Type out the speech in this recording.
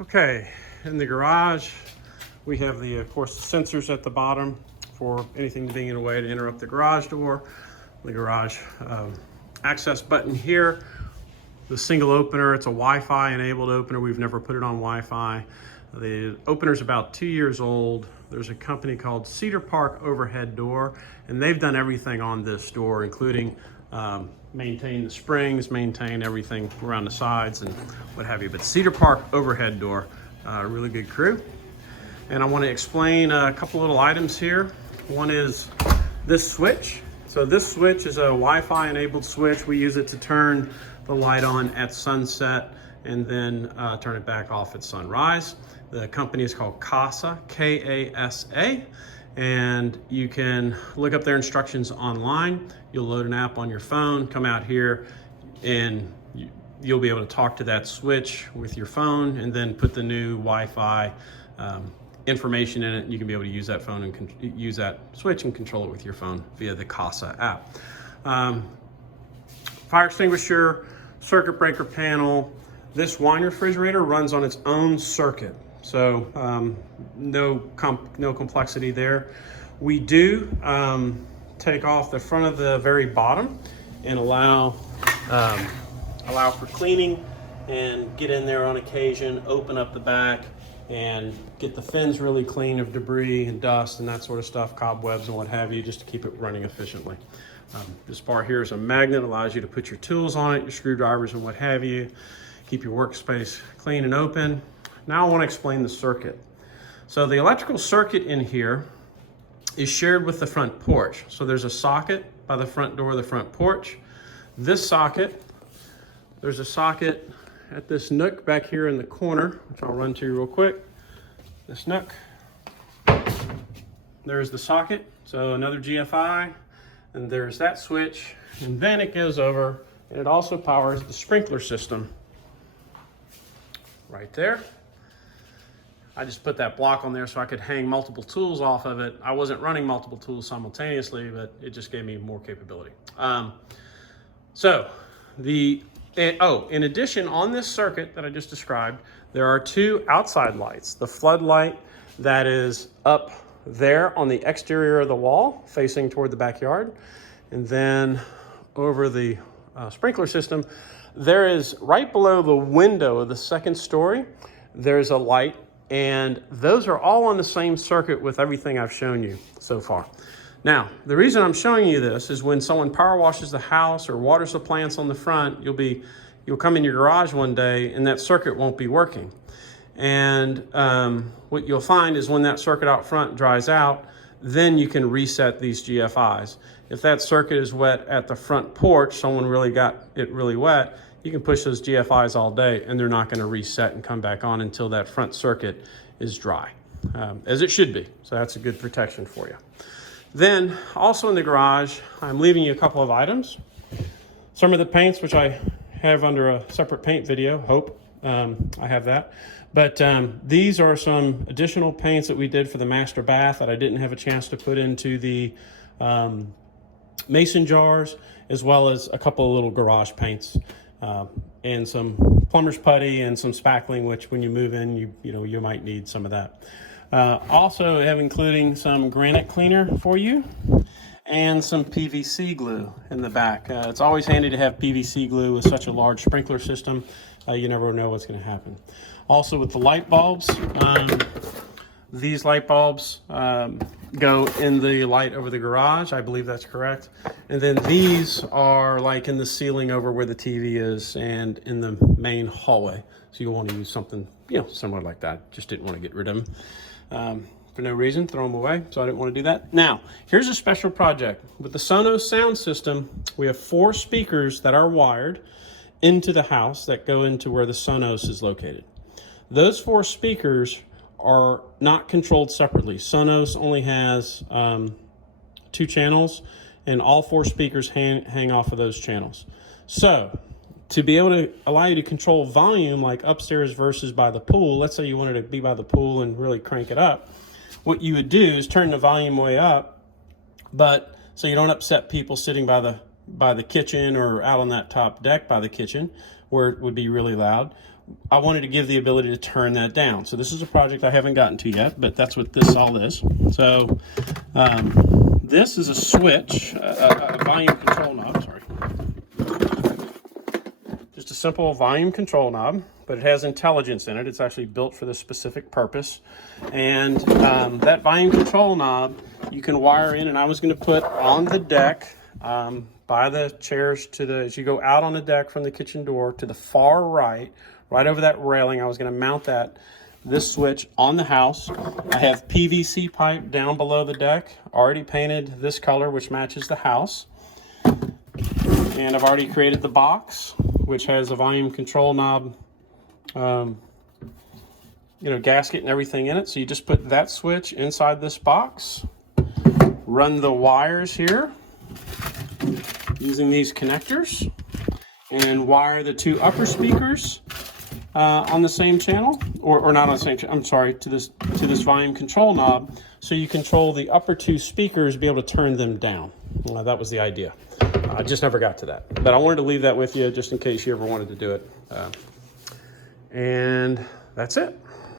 Okay, in the garage, we have of course, the sensors at the bottom for anything being in a way to interrupt the garage door. The garage access button here, the single opener, it's a Wi-Fi enabled opener. We've never put it on Wi-Fi. The opener's about 2 years old. There's a company called Cedar Park Overhead Door, and they've done everything on this door, including maintain the springs, maintain everything around the sides and what have you. But Cedar Park Overhead Door, really good crew. And I want to explain a couple little items here. One is this switch. So this switch is a Wi-Fi enabled switch. We use it to turn the light on at sunset and then turn it back off at sunrise. The company is called Kasa, K-A-S-A, and you can look up their instructions online. You'll load an app on your phone, come out here, and you'll be able to talk to that switch with your phone and then put the new Wi-Fi information in it. You can be able to use that phone and use that switch and control it with your phone via the Kasa app. Fire extinguisher, circuit breaker panel. This wine refrigerator runs on its own circuit, so no complexity there. We do take off the front of the very bottom and allow for cleaning and get in there on occasion, open up the back and get the fins really clean of debris and dust and that sort of stuff, cobwebs and what have you, just to keep it running efficiently. This part here is a magnet, allows you to put your tools on it, your screwdrivers and what have you, keep your workspace clean and open. Now I want to explain the circuit. So the electrical circuit in here is shared with the front porch. So there's a socket by the front door of the front porch. This socket, there's a socket at this nook back here in the corner, which I'll run to you real quick. This nook. There's the socket, so another GFI, and there's that switch, and then it goes over, and it also powers the sprinkler system right there. I just put that block on there so I could hang multiple tools off of it. I wasn't running multiple tools simultaneously, but it just gave me more capability. In addition, on this circuit that I just described, there are two outside lights. The floodlight that is up there on the exterior of the wall, facing toward the backyard. And then over the sprinkler system, there is right below the window of the second story, there's a light, and those are all on the same circuit with everything I've shown you so far. Now, the reason I'm showing you this is when someone power washes the house or waters the plants on the front, you'll come in your garage one day and that circuit won't be working. And what you'll find is when that circuit out front dries out, then you can reset these GFIs. If that circuit is wet at the front porch, someone really got it really wet, you can push those GFIs all day and they're not going to reset and come back on until that front circuit is dry, as it should be. So that's a good protection for you. Then also in the garage, I'm leaving you a couple of items. Some of the paints, which I have under a separate paint video, hope I have that. But these are some additional paints that we did for the master bath that I didn't have a chance to put into the mason jars, as well as a couple of little garage paints and some plumber's putty and some spackling, which when you move in, you might need some of that. Also have including some granite cleaner for you and some PVC glue in the back. It's always handy to have PVC glue with such a large sprinkler system. You never know what's going to happen. Also with the light bulbs, these light bulbs go in the light over the garage. I believe that's correct. And then these are like in the ceiling over where the TV is and in the main hallway. So you'll want to use something, similar like that. Just didn't want to get rid of them. For no reason, throw them away, so I didn't want to do that. Now, here's a special project. With the Sonos sound system, we have 4 speakers that are wired into the house that go into where the Sonos is located. Those 4 speakers are not controlled separately. Sonos only has 2 channels, and all 4 speakers hang off of those channels. So, to be able to allow you to control volume, like upstairs versus by the pool, let's say you wanted to be by the pool and really crank it up, what you would do is turn the volume way up, but so you don't upset people sitting by the kitchen or out on that top deck by the kitchen where it would be really loud. I wanted to give the ability to turn that down. So this is a project I haven't gotten to yet, but that's what this all is. So this is a switch, a volume control knob, sorry. Just a simple volume control knob, but it has intelligence in it. It's actually built for this specific purpose. And that volume control knob, you can wire in, and I was going to put on the deck by the chairs as you go out on the deck from the kitchen door to the far right, right over that railing. I was going to mount this switch on the house. I have PVC pipe down below the deck, already painted this color, which matches the house. And I've already created the box, which has a volume control knob, gasket and everything in it. So you just put that switch inside this box, run the wires here using these connectors, and wire the two upper speakers on the same channel, or not on the same channel, I'm sorry, to this volume control knob, so you control the upper two speakers, be able to turn them down. That was the idea. I just never got to that, but I wanted to leave that with you just in case you ever wanted to do it. And that's it.